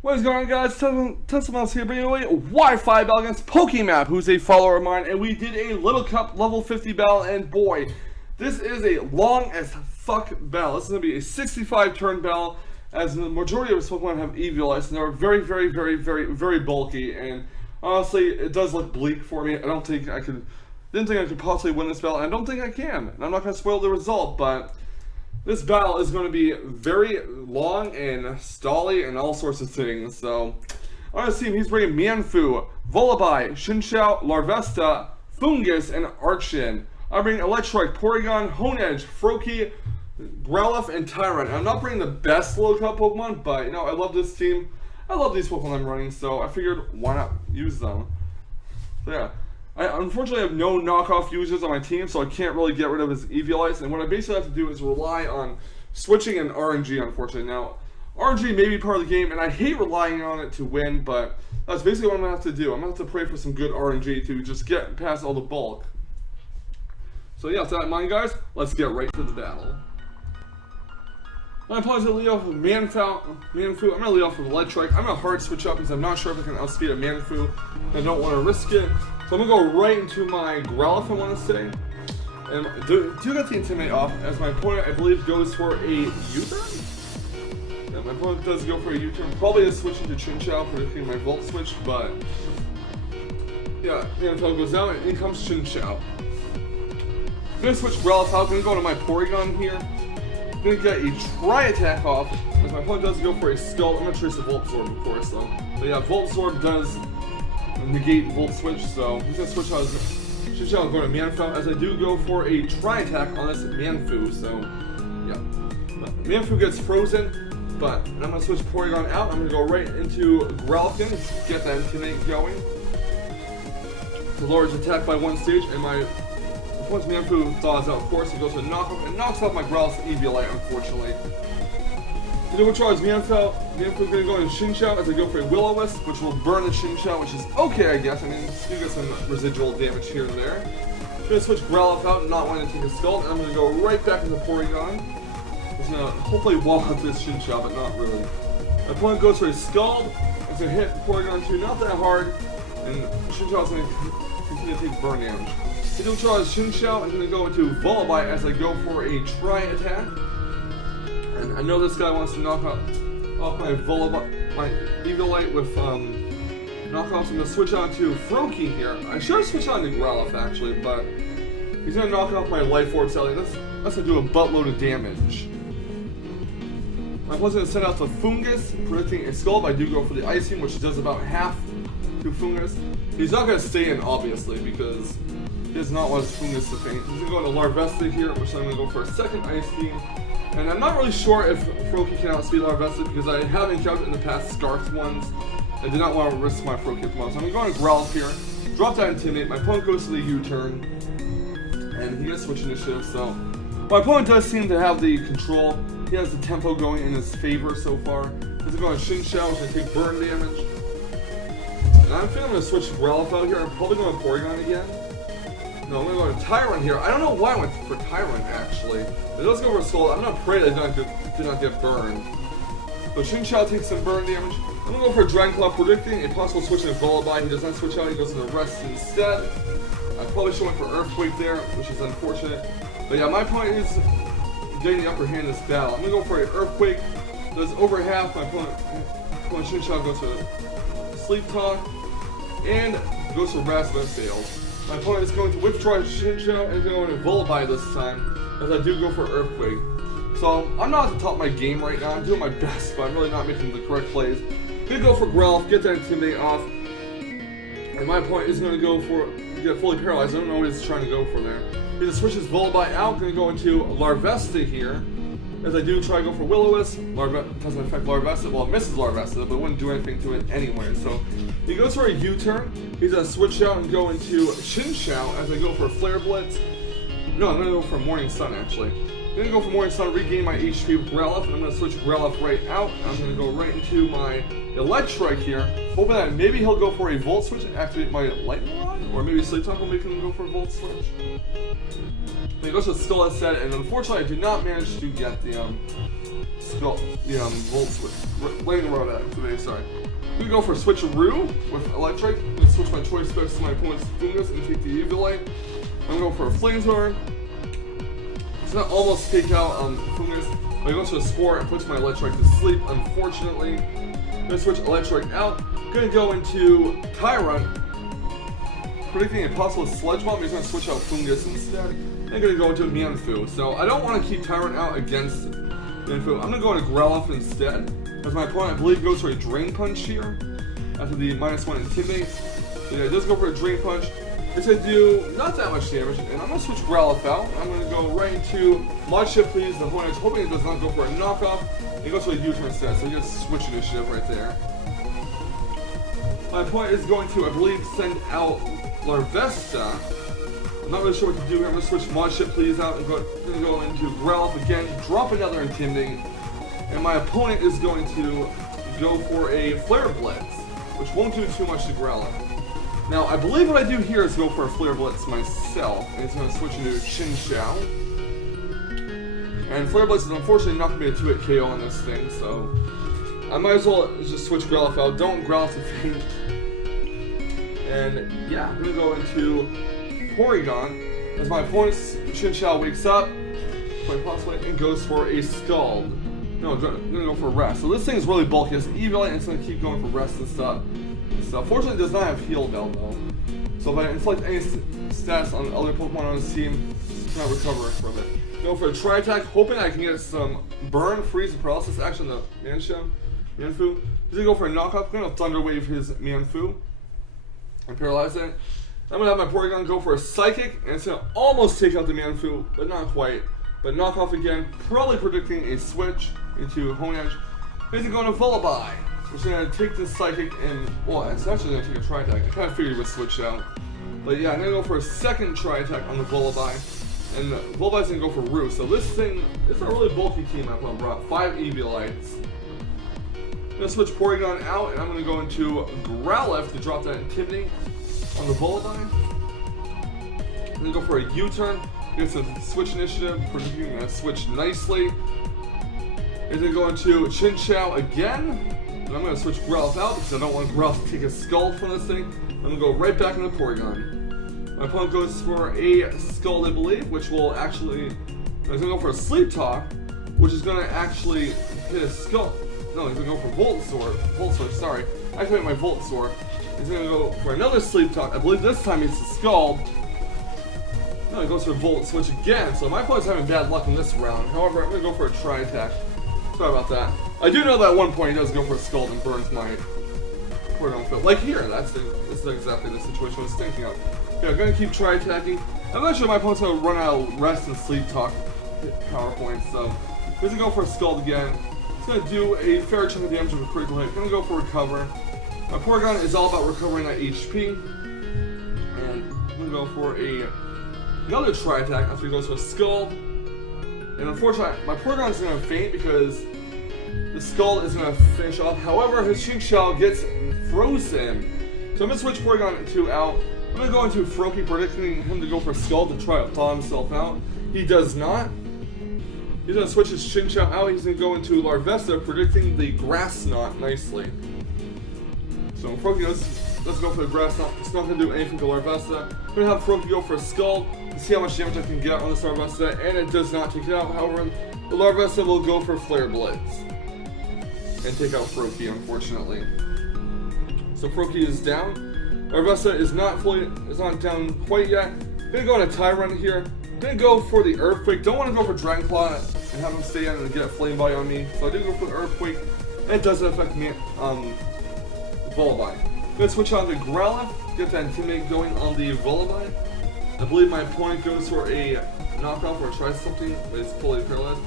What is going on, guys? Tesla here, bringing away Wi-Fi battle against Pokemap, who's a follower of mine, and we did a Little Cup level 50 battle, and boy, this is a long as fuck battle. This is going to be a 65 turn battle, as the majority of his Pokemon have Eviolites, and they're very bulky, and honestly, it does look bleak for me. Didn't think I could possibly win this battle, and I don't think I can. And I'm not going to spoil the result, but this battle is going to be very long and stally and all sorts of things. So, on his team, he's bringing Mienfoo, Volibite, Shinchou, Larvesta, Fungus, and Archon. I'm bringing Electrike, Porygon, Honedge, Froakie, Growlithe, and Tyrant. I'm not bringing the best Little Cup Pokemon, but you know, I love this team. I love these Pokemon I'm running, so I figured why not use them. So yeah. I unfortunately have no knockoff users on my team, so I can't really get rid of his Eviolites, and what I basically have to do is rely on switching and RNG, unfortunately. Now, RNG may be part of the game, and I hate relying on it to win, but that's basically what I'm going to have to do. I'm going to have to pray for some good RNG to just get past all the bulk. So yeah, with that in mind, guys, let's get right to the battle. My opponent's going to lead off with Mienfoo. I'm going to lead off with Electrike. I'm going to hard switch up because I'm not sure if I can outspeed a Mienfoo. I don't want to risk it. So I'm going to go right into my Growlithe, I want to say. And do get the Intimidate off, as my opponent, I believe, goes for a U-turn? Yeah, my opponent does go for a U-turn. Probably is switching to Chinchou, predicting my Volt switch, but yeah, Mienfoo goes down, and in comes Chinchou. I'm going to switch Growlithe out. I'm going to go to my Porygon here. I'm going to get a Tri-Attack off, as my opponent does go for a Skull. I'm going to trace the Volt Sword, of course, though. But yeah, Volt Sword does negate Volt Switch, so he's going to switch out his Chinchou and go to Mienfoo, as I do go for a Tri-Attack on this Mienfoo, so yeah. Mienfoo gets frozen, but I'm going to switch Porygon out. I'm going to go right into Growlithe, get that Intimidate going. So lower his attack by one stage, and my once Mienfoo thaws out, of course, he goes to knockoff and knocks out my Growlithe Eviolite, unfortunately. To withdraw his Mienfoo. Mienfoo's going to go into Chinchou as I go for a Will-O-Wisp, which will burn the Chinchou, which is okay, I guess. I mean, you get some residual damage here and there. I'm going to switch Growlithe out, not wanting to take a Skull, and I'm going to go right back into Porygon. He's going to hopefully wall out this Chinchou, but not really. My opponent goes for a Scald. It's going to hit Porygon 2, not that hard, and Chinchou's going to continue to take burn damage. To withdraw his Chinchou, I'm going to go into Volibite as I go for a Tri-Attack. And I know this guy wants to knock off my Eviolite with knockoffs. I'm going to switch on to Froakie here. I should have switched on to Growlithe actually, but he's going to knock off my Life Orb Sally. That's going to do a buttload of damage. My opponent's going to send out the Fungus, predicting a Skull. I do go for the Ice Beam, which does about half to Fungus. He's not going to stay in, obviously, because he does not want his Fungus to faint. He's going to go into Larvesta here, which I'm going to go for a second Ice Beam. And I'm not really sure if Froakie can outspeed Larvesta because I have encountered in the past Scarfed ones. I did not want to risk my Froakie at the moment. So I'm going to Growlithe here, drop that Intimidate. My opponent goes to the U-turn, and he gets switch initiative. So my opponent does seem to have the control. He has the tempo going in his favor so far. He's going to Chinchou, which is going to take burn damage. And I think I'm going to switch Growlithe out here. I'm probably going to Porygon again. No, I'm going to go to Tyrant here. I don't know why I went for Tyrant, actually. It does go for Skull. I'm going to pray that I did not get burned. But Chinchou takes some burn damage. I'm going to go for Dragon Claw, predicting a possible switch in Volibite. He does not switch out. He goes to the Rest instead. I probably should have went for Earthquake there, which is unfortunate. But yeah, my opponent is getting the upper hand in this battle. I'm going to go for an Earthquake. Does over half. My opponent Chinchou goes to Sleep Talk. And goes to Rest, but fails. My opponent is going to withdraw Chinchou and going to Volibite this time, as I do go for Earthquake. So I'm not at the top of my game right now. I'm doing my best, but I'm really not making the correct plays. Gonna go for Growlithe, get that Intimidate off, and my opponent is going to go for get fully paralyzed. I don't know what he's trying to go for there. He just switches Volibite out. Going to go into Larvesta here, as I do try to go for Will-O-Wisp. It doesn't affect Larvesta. Well, it misses Larvesta, but it wouldn't do anything to it anyway. So he goes for a U-turn. He's going to switch out and go into Chinchou as I go for a Flare Blitz. No, I'm going to go for Morning Sun, actually. I'm Gonna go for Morning Sun, regain my HP with Growlithe, and I'm gonna switch Growlithe right out. I'm gonna go right into my Electrike here, hoping that maybe he'll go for a Volt Switch and activate my Lightning Rod, or maybe Sleep Talk will make him go for a Volt Switch. He goes to Skull instead, and unfortunately I do not manage to get the Volt Switch, Lightning Rod activated, sorry. I'm gonna go for a Switcheroo with Electrike. I'm gonna switch my choice specs to my opponent's Fungus and take the Eviolite. I'm gonna go for a Flamethrower. It's gonna almost take out Fungus, but he goes to a Spore and puts my Electrike to sleep, unfortunately. I'm gonna switch Electrike out. Gonna go into Tyrant, predicting a possible Sludge Bomb. He's gonna switch out Fungus instead. I'm gonna go into Mienfoo. So I don't want to keep Tyrant out against Mienfoo. I'm gonna go into Growlithe instead, as my opponent, I believe, goes for a Drain Punch here after the -1 Intimidate. So yeah, it does go for a Drain Punch. It's gonna do not that much damage, and I'm gonna switch Growlithe out. I'm gonna go right into Mod Shift, please. The opponent is hoping it does not go for a knockoff. He goes for a U-turn instead, so he gets Switch Initiative right there. My opponent is going to, I believe, send out Larvesta. I'm not really sure what to do here. I'm gonna switch Mod Shift, please, out and go into Growlithe again, drop another Intimidate, and my opponent is going to go for a Flare Blitz, which won't do too much to Growlithe. Now, I believe what I do here is go for a Flare Blitz myself, and it's going to switch into Chinchou. And Flare Blitz is unfortunately not going to be a 2-hit KO on this thing, so I might as well just switch Growlithe out. Don't Growlithe to faint. And yeah, I'm going to go into Porygon, as my opponent's Chinchou wakes up, quite possibly, and goes for a Scald. No, I'm going to go for Rest. So this thing is really bulky. It's Eviolite, and it's going to keep going for Rest and stuff. Fortunately, it does not have Heal Bell though. So if I inflict any stats on other Pokemon on his team, I cannot recover from it. Go for a Tri-Attack, hoping I can get some Burn, Freeze, and Paralysis action on the Mienfoo. He's gonna go for a knockoff. I'm gonna Thunder Wave his Mienfoo and paralyze it. I'm gonna have my Porygon go for a Psychic, and it's gonna almost take out the Mienfoo, but not quite. But knockoff again, probably predicting a switch into Honedge. He's gonna go into Vullaby. We're going to take this Psychic and, well, it's actually going to take a Tri-Attack. I kind of figured it would switch out. But yeah, I'm going to go for a second Tri-Attack on the Vullaby. And Vullaby's going to go for Roost. So this thing, it's a really bulky team I've brought. 5 Eviolites. I'm going to switch Porygon out, and I'm going to go into Growlithe to drop that Intimidate on the Vullaby. I'm going to go for a U-turn. Get some Switch Initiative, predicting a switch nicely. And then go into Chinchou again. And I'm going to switch Growlithe out because I don't want Growlithe to take a Scald from this thing. I'm going to go right back into Porygon. My opponent goes for a Scald, I believe, which will actually... He's going to go for a Sleep Talk, which is going to actually hit a Scald. No, he's going to go for Volt Sword, sorry. Activate my Volt Sword. He's going to go for another Sleep Talk. I believe this time it's a Scald. No, he goes for Volt Switch again. So my opponent's having bad luck in this round. However, I'm going to go for a Tri-Attack. Sorry about that. I do know that at one point he does go for a Scald and burns my Porygon field. Like here, this is exactly the situation I was thinking of. Yeah, I'm going to keep Tri-Attacking. I'm not sure my opponent's going to run out of Rest and Sleep Talk power points, so he's going to go for a Scald again. It's going to do a fair chunk of damage with a critical hit. Going to go for Recover. My Porygon is all about recovering that HP. And I'm going to go for another Tri-Attack after he goes for a Scald. And unfortunately, my Porygon is going to faint because the Scald is going to finish off. However, his Chinchou gets frozen. So I'm going to switch Porygon 2 out. I'm going to go into Froakie, predicting him to go for Scald to try to thaw himself out. He does not. He's going to switch his Chinchou out. He's going to go into Larvesta, predicting the Grass Knot nicely. So Froakie does go for the Grass Knot. It's not going to do anything to Larvesta. I'm going to have Froakie go for a Scald to see how much damage I can get on this Larvesta, and it does not take it out. However, the Larvesta will go for Flare Blitz and take out Froakie, unfortunately. So Froakie is down. Larvesta is not down quite yet. I'm gonna go on a Tyrant here. I'm gonna go for the Earthquake. Don't want to go for Dragon Claw and have him stay in and get a Flame Bite on me. So I do go for the Earthquake, and it doesn't affect me. Vullaby. I'm gonna switch on to Growlithe, get that Intimidate going on the Vullaby. I believe my opponent goes for a knockoff or tries something, but it's fully paralyzed.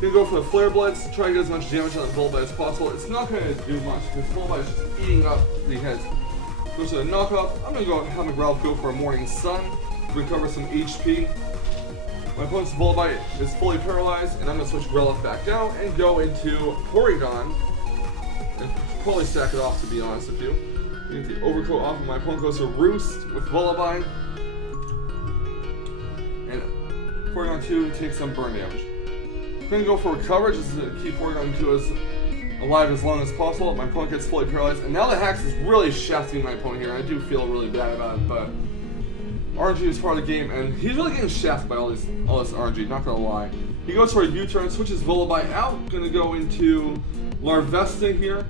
Gonna go for the Flare Blitz, try to get as much damage on the Vullaby as possible. It's not gonna do much because Vullaby is just eating up the heads. Goes to the knockoff. I'm gonna go have my Growlithe go for a Morning Sun to recover some HP. My opponent's Volibite is fully paralyzed, and I'm going to switch Growlithe back out and go into Porygon. And probably stack it off, to be honest with you. Get the overcoat off, and my opponent goes to Roost with Volibite. And Porygon 2 takes some burn damage. I'm going to go for coverage. This is to keep Porygon 2 as alive as long as possible. My opponent gets fully paralyzed. And now the Hax is really shafting my opponent here. I do feel really bad about it, but RNG is part of the game, and he's really getting shafted by all this RNG, not gonna lie. He goes for a U-turn, switches Volibite out, gonna go into Larvesta here.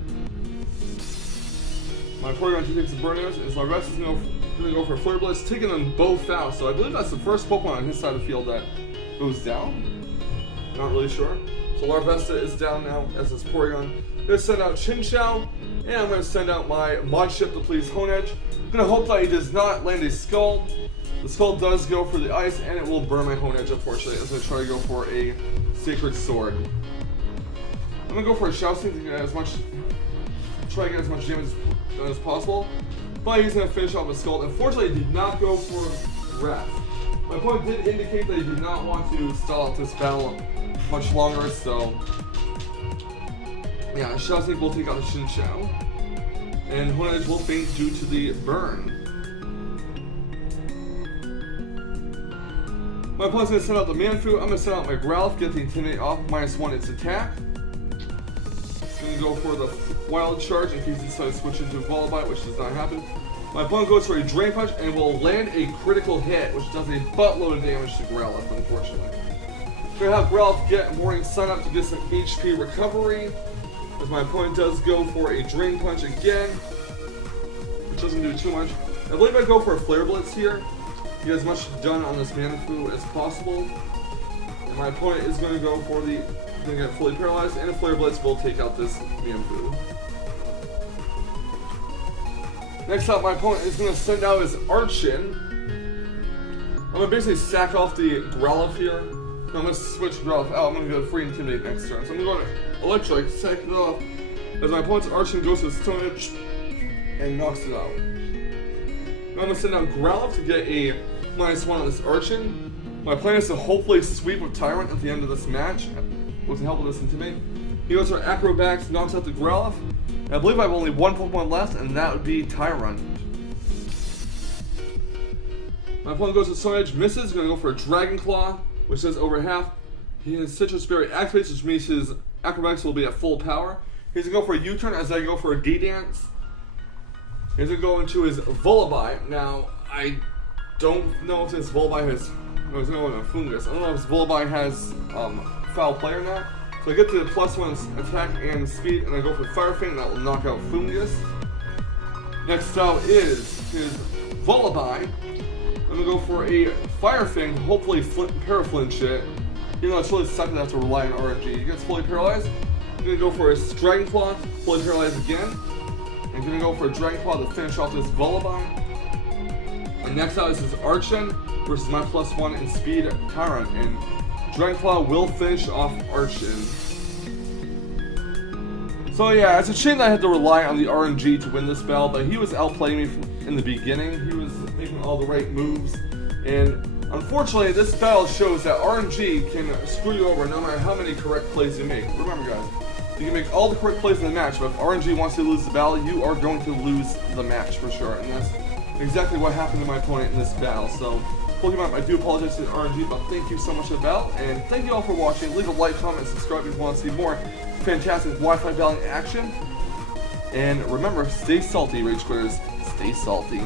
My Porygon 2 takes the burn damage, and Larvesta's gonna go for Flare Blitz, taking them both out. So I believe that's the first Pokemon on his side of the field that goes down. Not really sure. So Larvesta is down now as this Porygon. I'm gonna send out Chinchou, and I'm gonna send out my Mod Ship to please Honedge. I'm gonna hope that he does not land a Scald. The Skull does go for the ice, and it will burn my Honedge, unfortunately, as I try to go for a Sacred Sword. I'm gonna go for a Shousting to get try to get as much damage done as possible, but he's gonna finish off with Skull. Unfortunately, he did not go for Wrath. My opponent did indicate that he did not want to stall out this battle much longer, so yeah, Shousting will take out the Chinchou, and Honedge will faint due to the burn. My opponent's going to send out the Manfu. I'm going to send out my Growlithe, get the Intimidate off, -1 its attack. Going to go for the Wild Charge in case he decides to switch into Volibite, which does not happen. My opponent goes for a Drain Punch and will land a critical hit, which does a buttload of damage to Growlithe, unfortunately. Going to have Growlithe get Morning Sun up to get some HP recovery, as my opponent does go for a Drain Punch again, which doesn't do too much. I believe I go for a Flare Blitz here. Get as much done on this Manfu as possible. And my opponent is going to go for going to get fully paralyzed, and a Flare Blitz will take out this Manfu. Next up, my opponent is going to send out his Archon. I'm going to basically sack off the Growlithe here. I'm going to switch Growlithe out. I'm going to go free Intimidate next turn. So I'm going to go to Electric, sack it off, as my opponent's Archon goes to Stone Edge and knocks it out. Now I'm going to send out Growlithe to get a -1 on this Archon. My plan is to hopefully sweep with Tyrant at the end of this match with the help of this Intimidate. He goes for Acrobatics, knocks out the Growlithe. And I believe I have only one Pokemon left, and that would be Tyrant. My opponent goes to Stone Edge, misses, going to go for a Dragon Claw, which says over half. His Citrus Berry activates, which means his Acrobatics will be at full power. He's going to go for a U-turn as I go for a D-Dance. He's going to go into his Volibite. Now, I don't know if this Volibite has... No, he's going to go into Fungus. I don't know if this Volibite has Foul Play or not. So I get to the +1 attack and speed, and I go for Fire Fang, and that will knock out Fungus. Next out is his Volibite. I'm going to go for a Fire Fang to hopefully Paraflinch it. Even though it's really sucky to have to rely on RNG. He gets fully paralyzed. I'm going to go for his Dragon Claw, fully paralyzed again. I'm going to go for a Dragon Claw to finish off this Volibite. And next out is his Archon versus my +1 in speed Tyrant. And Dragon Claw will finish off Archon. So yeah, it's a shame that I had to rely on the RNG to win this battle, but he was outplaying me in the beginning. He was making all the right moves. And unfortunately, this battle shows that RNG can screw you over no matter how many correct plays you make. Remember guys, you can make all the correct plays in the match, but if RNG wants to lose the battle, you are going to lose the match for sure. And that's exactly what happened to my opponent in this battle. So, Pokemap, I do apologize to the RNG, but thank you so much for the battle. And thank you all for watching. Leave a like, comment, and subscribe if you want to see more fantastic Wi-Fi battling action. And remember, stay salty, Rage Quitters. Stay salty.